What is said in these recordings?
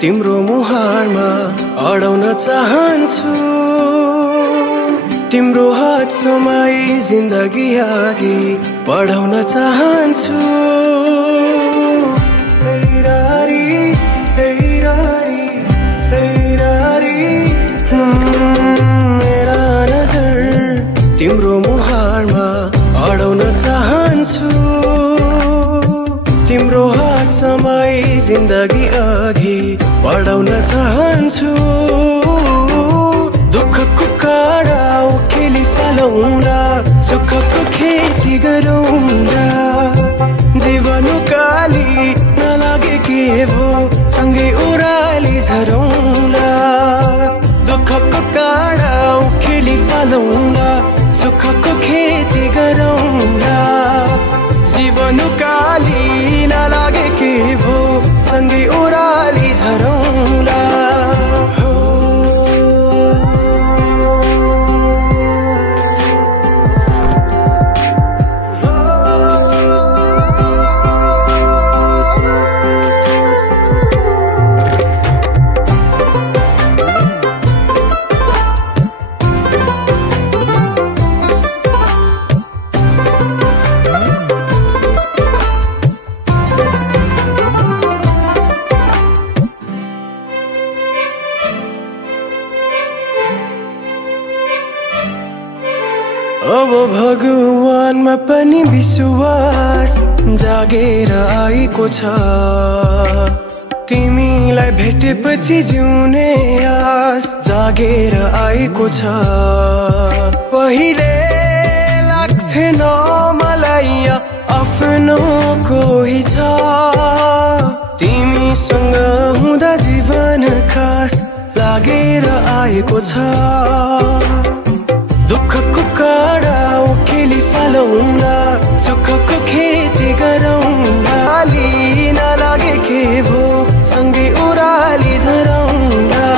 तिम्रो मुहारमा अडाउन चाहन्छु तिम्रो हात समाई जिन्दगी अघि बढाउन चाहन्छु मेरा नजर तिम्रो मुहारमा अडाउन चाहन्छु तिम्रो हात समाई जिन्दगी अघि बढाउन चाहन्छु दुःखको काँडा उखेली फालौँला सुखको खेती गरौँला जीवन काली नलागे के भो सँगै ओह्राली झरौँला दुःखको काँडा उखेली फालौँला सुखको खेती गरौँला जीवन काली नलागे के भो सँगै ओह्राली झरौँला अब भगवानमा पनि विश्वास जागेर आएको छ तिमीलाई भेटेपछि जिउने आस जागेर आएको छ पहिले लाग्थेन मलाई आफ्नो कोही छ तिमीसँग हुँदा जीवन खास लागेर आएको छ दुःखको काँडा उखेली फालौँला सुखको खेती गरौँला आली नलागे के भो सँगै ओह्राली झरौँला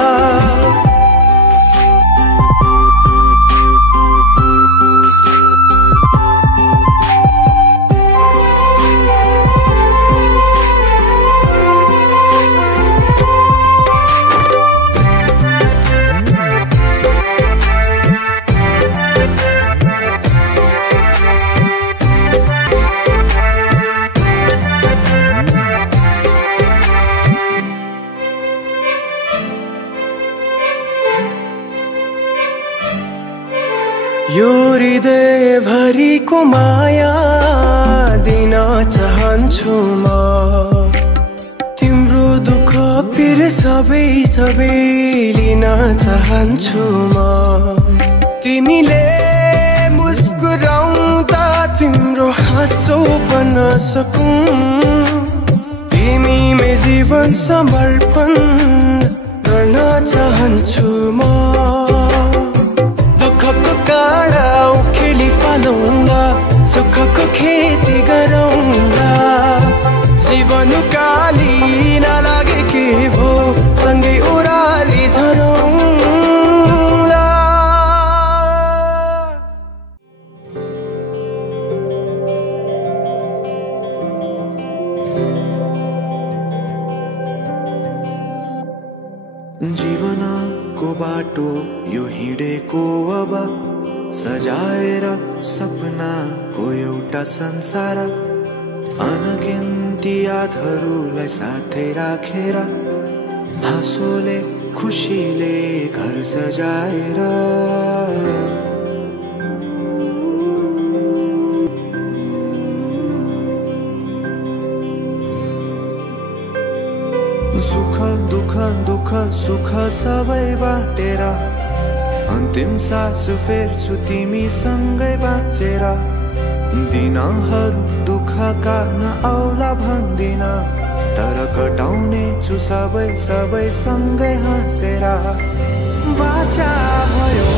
यो हृदय भरिको माया दिन चाहन्छु म तिम्रो दुःख पीर सबै सबै लिन चाहन्छु म तिमीले मुस्कुराउँदा तिम्रो हाँसो बन्न सकूं तिमीमै जीवन समर्पण गर्न चाहन्छु म दुःखको काँडा उखेली फालौँला सुखको खेती गरौँला जीवन काली नलागे के भो सँगै ओह्राली झरौँला जीवनको बाटो यो हिँडेको अब सजाएर सपनाको एउटा संसार अनगिन्ती यादहरूलाई साथै राखेर हाँसोले खुसीले घर सजाएर सुख दुःख दुःख सुख सबै बाटेर अन्तिम सास फेर्छु तिमीसँगै बाँचेर दिनहरू दुःखका नआउला भन्दिन तर कटाउने छु सबै सँगै हाँसेर बाचा भयो